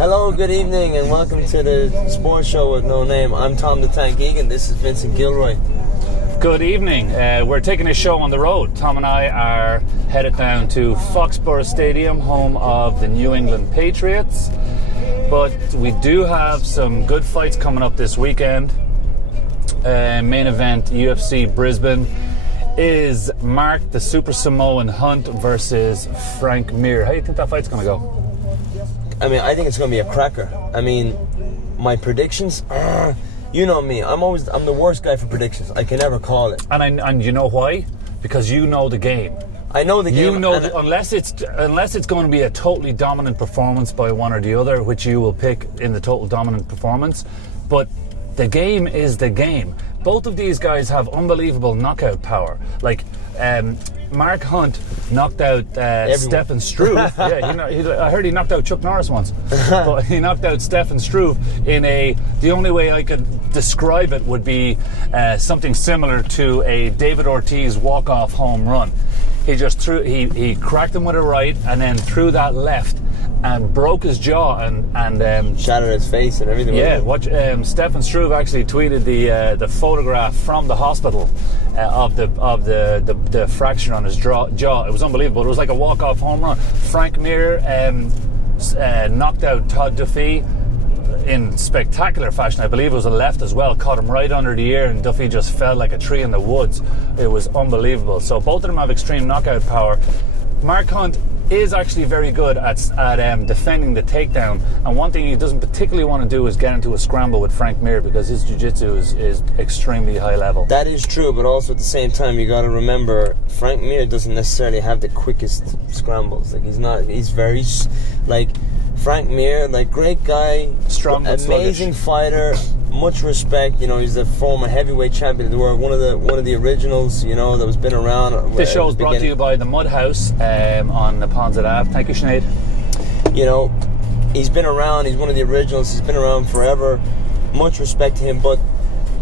Hello, good evening, and welcome to the sports show with no name. I'm Tom the Tank Egan. This is Vincent Gilroy. Good evening. We're taking a show on the road. Tom and I are headed down to Foxborough Stadium, home of the New England Patriots. But we do have some good fights coming up this weekend. Main event, UFC Brisbane, is Mark the Super Samoan Hunt versus Frank Mir. How do you think that fight's going to go? I mean, I think it's going to be a cracker. I mean, my predictions, you know me. I'm the worst guy for predictions. I can never call it. And you know why? Because you know the game. I know the game. You know, unless it's going to be a totally dominant performance by one or the other, which you will pick in the total dominant performance. But the game is the game. Both of these guys have unbelievable knockout power. Like, Mark Hunt knocked out Stefan Struve. Yeah, I heard he knocked out Chuck Norris once. But he knocked out Stefan Struve in the only way I could describe it would be something similar to a David Ortiz walk-off home run. He just he cracked him with a right and then threw that left and broke his jaw and shattered his face and everything. Yeah, Stefan Struve actually tweeted the photograph from the hospital of the fracture on his jaw. It was unbelievable. It was like a walk-off home run. Frank Mir knocked out Todd Duffy in spectacular fashion. I believe it was a left as well. Caught him right under the ear, and Duffy just fell like a tree in the woods. It was unbelievable. So both of them have extreme knockout power. Mark Hunt is actually very good at defending the takedown, and one thing he doesn't particularly want to do is get into a scramble with Frank Mir because his jiu-jitsu is extremely high level. That is true, but also at the same time you got to remember Frank Mir doesn't necessarily have the quickest scrambles. Like he's very like Frank Mir, like great guy, strong, amazing fighter, much respect. You know, he's the former heavyweight champion of the world, one of the originals. You know, that was been around. This show is brought to you by the Mud House on the Ponset Ave. Thank you, Sinead. You know, he's been around. He's one of the originals. He's been around forever. Much respect to him, but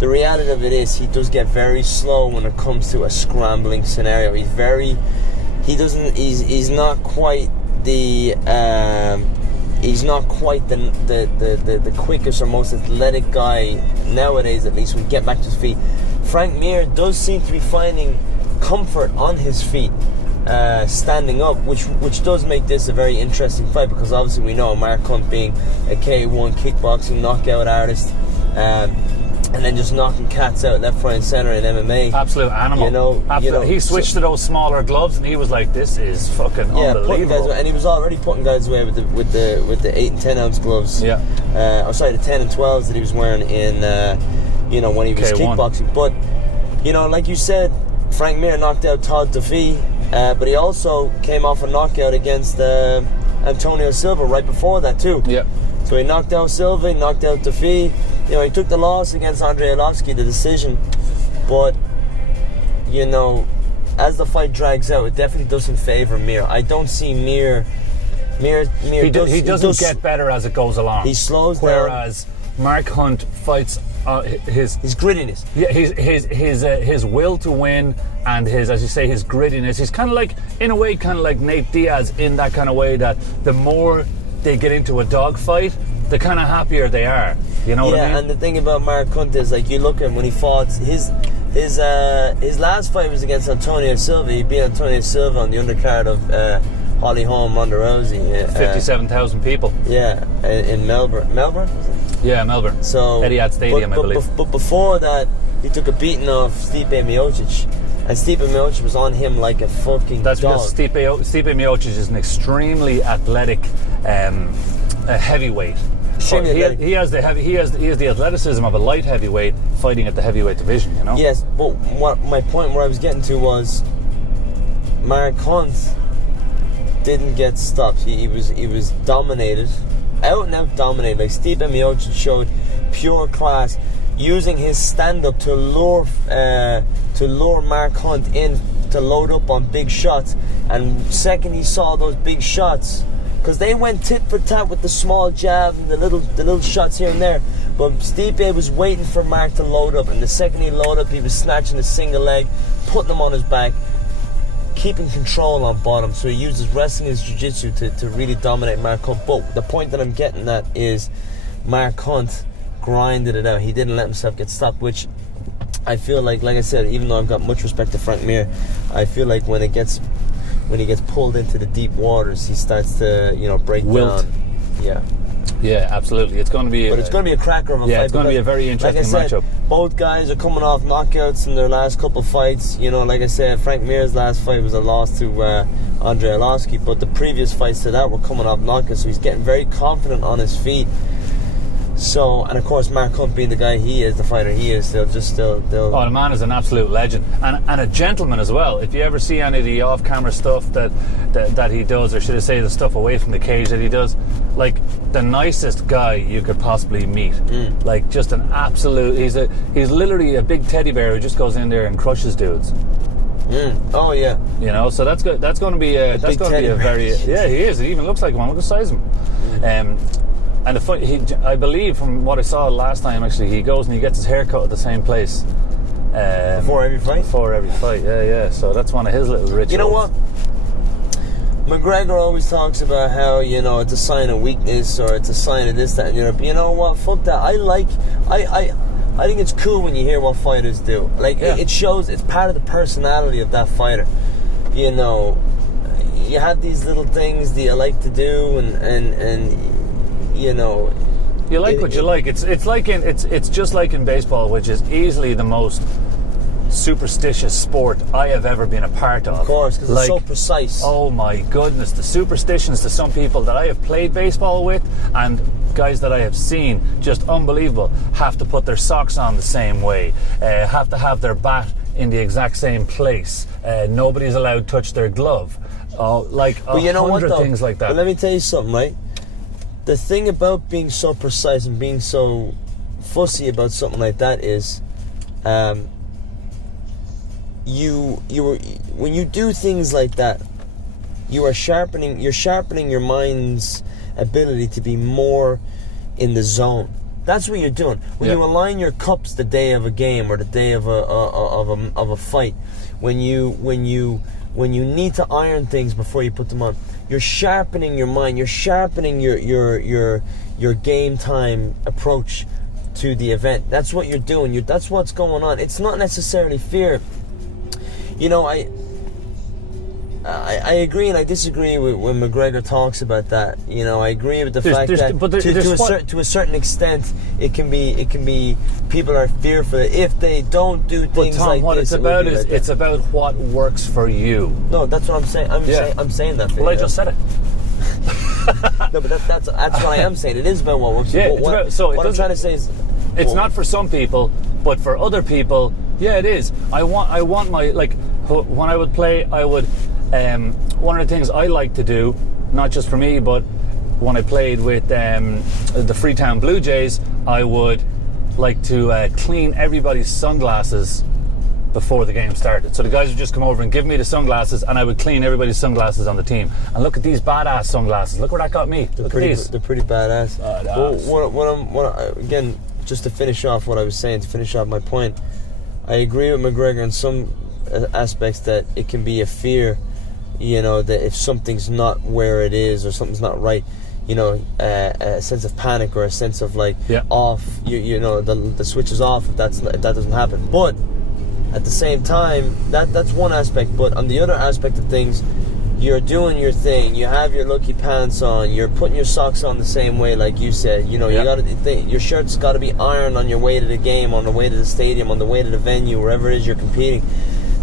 the reality of it is he does get very slow when it comes to a scrambling scenario. He's not quite the. He's not quite the quickest or most athletic guy nowadays, at least when we get back to his feet. Frank Mir does seem to be finding comfort on his feet, standing up, which does make this a very interesting fight, because obviously we know Mark Hunt being a K1 kickboxing knockout artist, and then just knocking cats out left, right, and centre in MMA. Absolute animal. You know, he switched to those smaller gloves, and he was like, "This is fucking unbelievable." And he was already putting guys away with the 8 and 10 ounce gloves. Yeah. The 10 and 12s that he was wearing in, when he was K1. kickboxing. But like you said, Frank Mir knocked out Todd Duffy, but he also came off a knockout against Antonio Silva right before that too. Yeah. So he knocked out Silva, he knocked out Duffy. He took the loss against Andrei Arlovski, the decision. But, as the fight drags out, it definitely doesn't favour Mir. I don't see Mir. He doesn't get better as it goes along. He slows down. Whereas Mark Hunt fights his grittiness. Yeah, his will to win and his grittiness. He's kind of like, in a way, kind of like Nate Diaz in that kind of way, that the more they get into a dogfight, the kind of happier they are. You know what I mean? Yeah, and the thing about Mark Hunt is, like, you look at him when he fought his last fight was against Antonio Silva. He beat Antonio Silva on the undercard of Holly Holm, Ronda Rousey. 57,000 people. Yeah, in Melbourne. Melbourne? Yeah, Melbourne. So Etihad Stadium, I believe. But before that, he took a beating off Stipe Miocic. And Stipe Miocic was on him like a fucking That's dog. because Stipe Miocic is an extremely athletic heavyweight. He has the athleticism of a light heavyweight fighting at the heavyweight division. Yes, but what my point where I was getting to was Mark Hunt didn't get stopped. He was dominated, out and out dominated. Like Stipe Miocic showed pure class, using his stand up to lure Mark Hunt in to load up on big shots. And second he saw those big shots, because they went tit for tat with the small jab and the little shots here and there, but Stipe was waiting for Mark to load up, and the second he loaded up, he was snatching a single leg, putting him on his back, keeping control on bottom. So he uses wrestling and jiu-jitsu to really dominate Mark Hunt. But the point that I'm getting at is Mark Hunt grinded it out. He didn't let himself get stopped, which I feel like I said, even though I've got much respect to Frank Mir, I feel like when he gets pulled into the deep waters, he starts to, break Wilt. down. Yeah, absolutely. It's going to be a cracker of a fight. Yeah, it's going to be a very interesting matchup. Both guys are coming off knockouts in their last couple of fights. Like I said, Frank Mir's last fight was a loss to Andrei Arlovski, but the previous fights to that were coming off knockouts, so he's getting very confident on his feet. So, and of course, Mark Hunt being the guy he is, the fighter he is, they'll. Oh, the man is an absolute legend, and a gentleman as well. If you ever see any of the off-camera stuff that he does, or should I say, the stuff away from the cage that he does, like the nicest guy you could possibly meet. Like just an absolute. He's literally a big teddy bear who just goes in there and crushes dudes. Oh yeah. So that's good. That's going to be a very. Yeah, he is. He even looks like one. Look at the size of him. And I believe from what I saw last time, actually, he goes and he gets his hair cut at the same place. Before every fight? Before every fight, yeah. So that's one of his little rituals. You know what? McGregor always talks about how, it's a sign of weakness or it's a sign of this, that, and the other. But you know what? Fuck that. I think it's cool when you hear what fighters do. It shows, it's part of the personality of that fighter. You have these little things that you like to do, and you like what you like. It's just like in baseball, which is easily the most superstitious sport I have ever been a part of. Of course, because it's so precise. Oh my goodness, the superstitions to some people that I have played baseball with and guys that I have seen, just unbelievable. Have to put their socks on the same way, have to have their bat in the exact same place, nobody's allowed to touch their glove, like but you know 100 what, things like that. But let me tell you something, right? The thing about being so precise and being so fussy about something like that is, when you do things like that, you're sharpening your mind's ability to be more in the zone. That's what you're doing when you align your cups the day of a game or the day of a fight. When you need to iron things before you put them on. You're sharpening your mind. You're sharpening your game time approach to the event. That's what you're doing. That's what's going on. It's not necessarily fear. I agree and I disagree with when McGregor talks about that. I agree with the fact that to a certain extent it can be people are fearful if they don't do things Tom, like what this. It's about what works for you. No, that's what I'm saying. I'm saying that. Well, I just said it. No, but that's what I am saying. It is about what works. Yeah, what I'm trying to say is, it's not for some people, but for other people, yeah, it is. I want my, like, when I would play, I would. One of the things I like to do, not just for me, but when I played with the Freetown Blue Jays, I would like to clean everybody's sunglasses before the game started. So the guys would just come over and give me the sunglasses, and I would clean everybody's sunglasses on the team. And look at these badass sunglasses. Look where that got me. Look at these. They're pretty badass. Again, just to finish off what I was saying, to finish off my point, I agree with McGregor in some aspects that it can be a fear, that if something's not where it is or something's not right, a sense of panic or a sense of off, the switch is off if that doesn't happen. But at the same time, that's one aspect. But on the other aspect of things, you're doing your thing. You have your lucky pants on. You're putting your socks on the same way, like you said. You your shirt's got to be ironed on your way to the game, on the way to the stadium, on the way to the venue, wherever it is you're competing.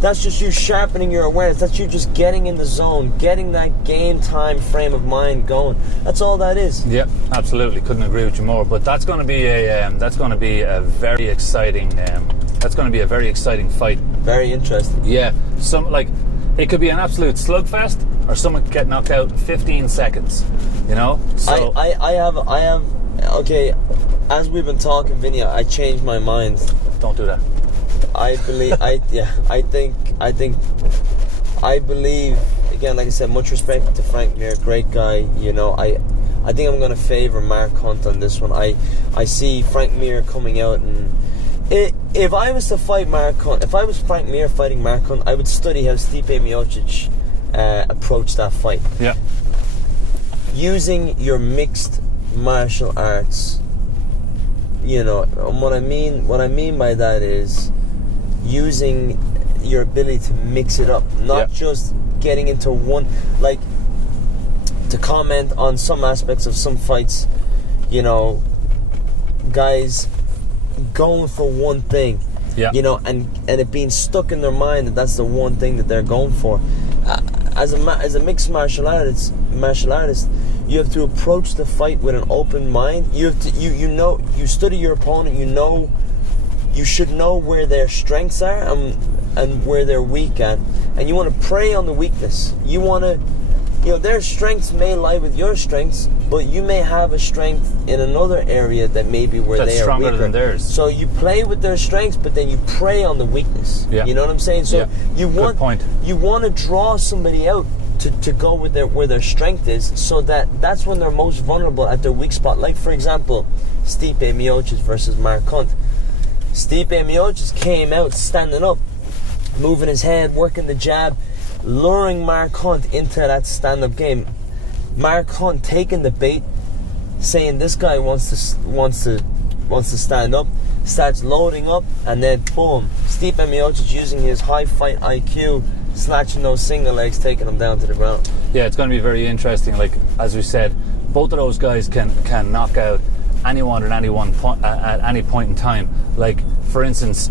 That's just you sharpening your awareness. That's you just getting in the zone, getting that game time frame of mind going. That's all that is. Yeah, absolutely. Couldn't agree with you more. But that's going to be a very exciting. That's going to be a very exciting fight. Very interesting. Yeah, it could be an absolute slugfest, or someone could get knocked out in 15 seconds. So I have. Okay, as we've been talking, Vinny, I changed my mind. Don't do that. I believe. I believe. Again, like I said, much respect to Frank Mir, great guy. I think I'm going to favour Mark Hunt on this one. I see Frank Mir coming out and If I was to fight Mark Hunt, if I was Frank Mir fighting Mark Hunt, I would study how Stipe Miocic approached that fight. Yeah. Using your mixed martial arts, you know, and what I mean by that is using your ability to mix it up, not just getting into one, like, to comment on some aspects of some fights, you know, guys going for one thing, you know, and it being stuck in their mind that that's the one thing that they're going for. As a mixed martial artist, you have to approach the fight with an open mind. You have to, you study your opponent. You should know where their strengths are and where they're weak at, and you want to prey on the weakness. You want to, you know, their strengths may lie with your strengths, but you may have a strength in another area that may be where they are stronger weaker than theirs. So you play with their strengths, but then you prey on the weakness. You know what I'm saying? So you want to draw somebody out to go with where their strength is, so that's when they're most vulnerable at their weak spot. Like, for example, Stipe Miocic versus Mark Hunt. Stipe Miocic came out standing up, moving his head, working the jab, luring Mark Hunt into that stand-up game. Mark Hunt taking the bait, saying this guy wants to stand up, starts loading up, and then boom, Stipe Miocic using his high fight IQ, snatching those single legs, taking them down to the ground. Yeah, it's going to be very interesting. Like, as we said, both of those guys can knock out anyone at any point in time. Like, for instance,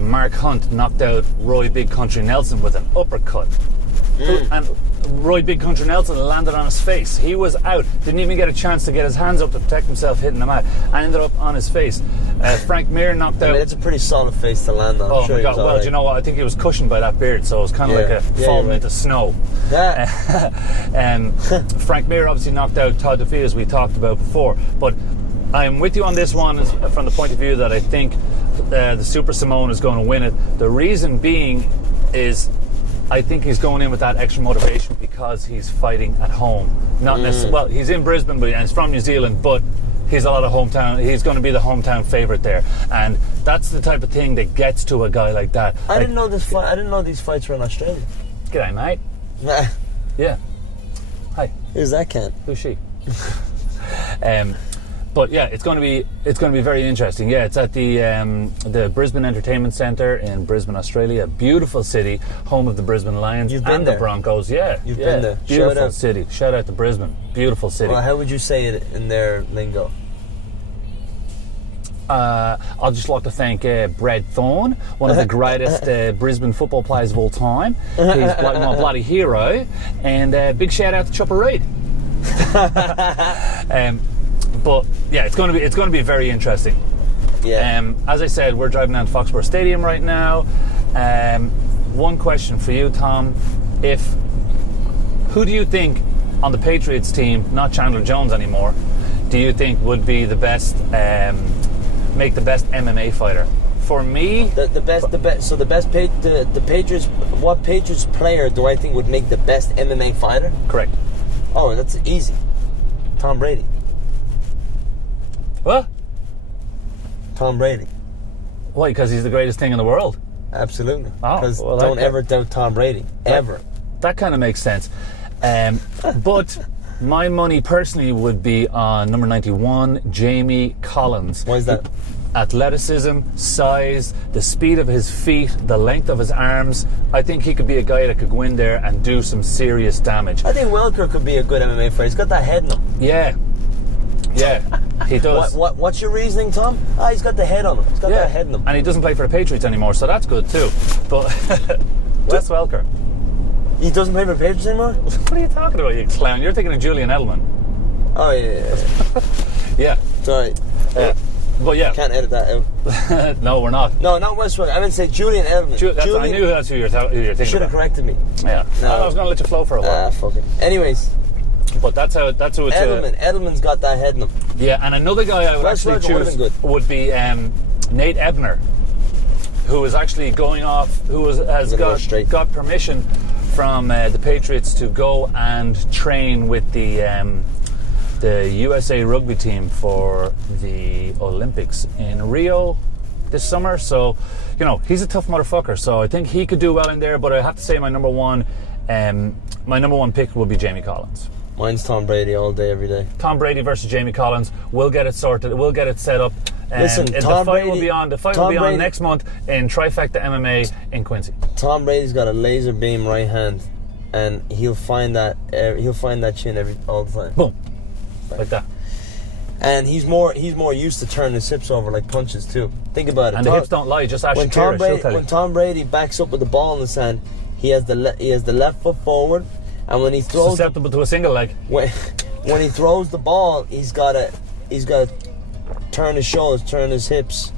Mark Hunt knocked out Roy Big Country Nelson with an uppercut. And Roy Big Country Nelson landed on his face. He was out. Didn't even get a chance to get his hands up to protect himself hitting him out. And ended up on his face. Frank Mir knocked out... it's a pretty solid face to land on. Oh my God. Well, do you know what? I think he was cushioned by that beard, so it was kind of like a falling into snow. Frank Mir obviously knocked out Todd Duffy, as we talked about before. But I'm with you on this one from the point of view that I think the Super Simone is going to win it. The reason being is I think he's going in with that extra motivation because he's fighting at home. Not necessarily. Well, he's in Brisbane, and he's from New Zealand, but he's a lot of hometown. He's going to be the hometown favourite there, and that's the type of thing that gets to a guy like that. I didn't know this. I didn't know these fights were in Australia. G'day, mate. Yeah. Hi. Who's that cat? Who's she? But yeah, it's going to be very interesting. Yeah, it's at the Brisbane Entertainment Centre in Brisbane, Australia. Beautiful city, home of the Brisbane Lions and the Broncos. Yeah, you've been there. Beautiful city. Shout out to Brisbane. Beautiful city. Well, how would you say it in their lingo? I'd just like to thank Brad Thorne, one of the greatest Brisbane football players of all time. He's like my bloody hero. And big shout out to Chopper Reid. But yeah, it's going to be very interesting. Yeah. As I said, we're driving down to Foxborough Stadium right now. One question for you, Tom: who do you think on the Patriots team, not Chandler Jones anymore, do you think would be the best, make the best MMA fighter? For me, the best. So the Patriots. What Patriots player do I think would make the best MMA fighter? Correct. Oh, that's easy. Tom Brady. What? Tom Brady. Why? Because he's the greatest thing in the world? Absolutely. Because don't ever doubt Tom Brady. Ever. That kind of makes sense. But my money personally would be on number 91, Jamie Collins. Why is that? Athleticism, size, the speed of his feet, the length of his arms. I think he could be a guy that could go in there and do some serious damage. I think Welker could be a good MMA fighter. He's got that head in him. Yeah, he does. What's your reasoning, Tom? He's got the head on him. He's got that head in him. And he doesn't play for the Patriots anymore, so that's good too. But Wes Welker. He doesn't play for the Patriots anymore? What are you talking about, you clown? You're thinking of Julian Edelman. Oh, yeah. Yeah. Sorry. But yeah. Can't edit that out. No, we're not. No, not Wes Welker. I meant to say Julian Edelman. I knew that's who you're thinking about. Should have corrected me. Yeah. No. I was going to let you flow for a while. Fuck it. Anyways. But that's who it's Edelman's got that head in him. Yeah, and another guy I would actually choose would be Nate Ebner, who is actually going off, has got permission from the Patriots to go and train with the the USA rugby team for the Olympics in Rio this summer. So, you know, he's a tough motherfucker. So I think he could do well in there. But I have to say my number one pick will be Jamie Collins. Mine's Tom Brady all day, every day. Tom Brady versus Jamie Collins. We'll get it sorted. We'll get it set up. Listen, the Tom fight Brady, will be on. The fight Tom will be Brady, on next month in Trifecta MMA in Quincy. Tom Brady's got a laser beam right hand, and he'll find that chin all the time. Boom, like that. And he's more used to turning his hips over like punches too. Think about it. And the hips don't lie. Just ask Shakira. She'll tell you. When Tom Brady backs up with the ball in his hand, he has the left foot forward, and when he throws susceptible to a single leg. When he throws the ball, he's got to turn his shoulders, turn his hips.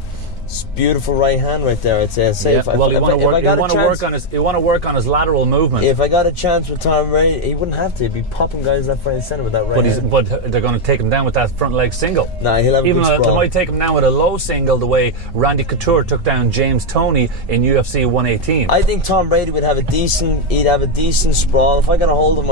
It's beautiful right hand right there. I'd say safe. Yeah, well, you want to work on his lateral movement. If I got a chance with Tom Brady, he wouldn't have to. He'd be popping guys left, right, and centre with that right hand. But they're going to take him down with that front leg single. Nah, he'll have a good sprawl. They might take him down with a low single, the way Randy Couture took down James Toney in UFC 118. I think Tom Brady would have a decent sprawl. If I got a hold of him,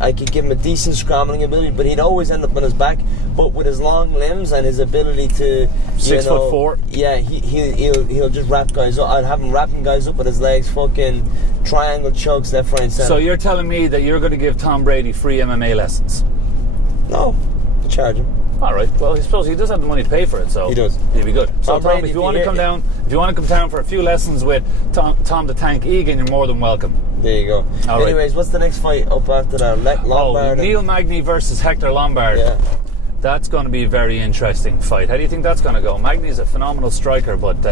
I could give him a decent scrambling ability, but he'd always end up on his back. But with his long limbs and his ability to 6'4", yeah, he'll just wrap guys up. I'd have him wrapping guys up with his legs, fucking triangle chokes left, right, and centre. So you're telling me that you're going to give Tom Brady free MMA lessons? No, charge him. All right. Well, he does have the money to pay for it, so he does. He'd be good. So Tom Tom, Brady, if you want to come down for a few lessons with Tom the Tank Egan, you're more than welcome. There you go. Anyways, what's the next fight up after that? Lombard. Neil Magny versus Hector Lombard. Yeah. That's going to be a very interesting fight. How do you think that's going to go? Magny's a phenomenal striker, but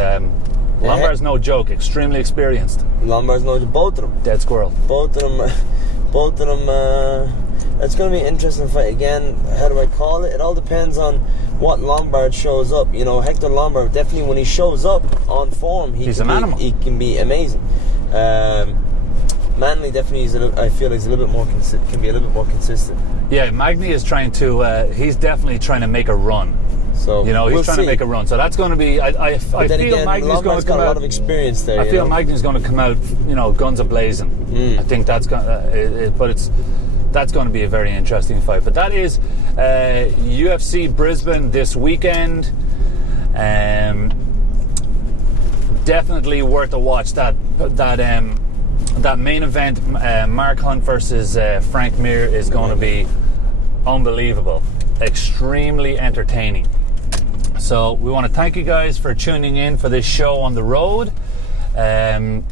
Lombard's no joke. Extremely experienced. Lombard's no joke. Both of them. Dead squirrel. Both of them. It's going to be an interesting fight. Again, how do I call it? It all depends on what Lombard shows up. You know, Hector Lombard, definitely when he shows up on form, he's an animal. He can be amazing. Manly definitely I feel he's a little bit more can be a little bit more consistent. Yeah, Magny is trying to. He's definitely trying to make a run. So he's trying to make a run. So that's going to be. I feel Magny's going to come out. A lot of experience there. I feel Magny's going to come out. Guns a blazing. I think that's going. That's going to be a very interesting fight. But that is UFC Brisbane this weekend. Definitely worth a watch. That main event, Mark Hunt versus Frank Mir, is going to be unbelievable. Extremely entertaining. So we want to thank you guys for tuning in for this show on the road.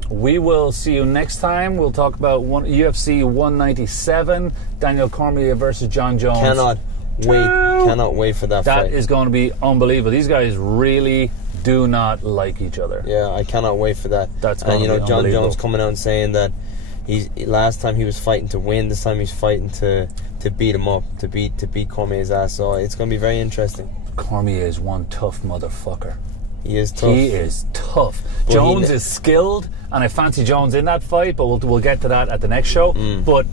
We will see you next time. We'll talk about UFC 197, Daniel Cormier versus John Jones. Cannot wait for that fight. That is going to be unbelievable. These guys really do not like each other. Yeah, I cannot wait for that. That's going to be John unbelievable. Jones coming out and saying that last time he was fighting to win, this time he's fighting to beat him up, to beat Cormier's ass. So it's going to be very interesting. Cormier is one tough motherfucker. He is tough. But Jones is skilled, and I fancy Jones in that fight, but we'll get to that at the next show. But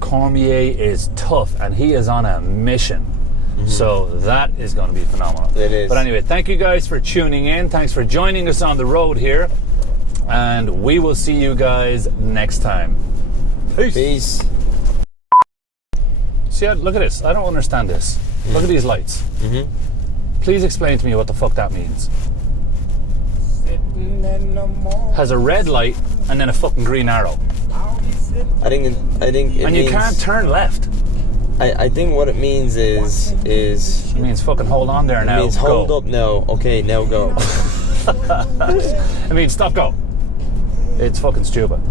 Cormier is tough, and he is on a mission. So that is going to be phenomenal. It is. But anyway, thank you guys for tuning in. Thanks for joining us on the road here. And we will see you guys next time. Peace. See, look at this. I don't understand this. Look at these lights. Please explain to me what the fuck that means. Has a red light and then a fucking green arrow. I think it and you means, can't turn left. I think what it means is it means fucking hold on there now. It means hold up now. Okay, now go. It means stop, go. It's fucking stupid.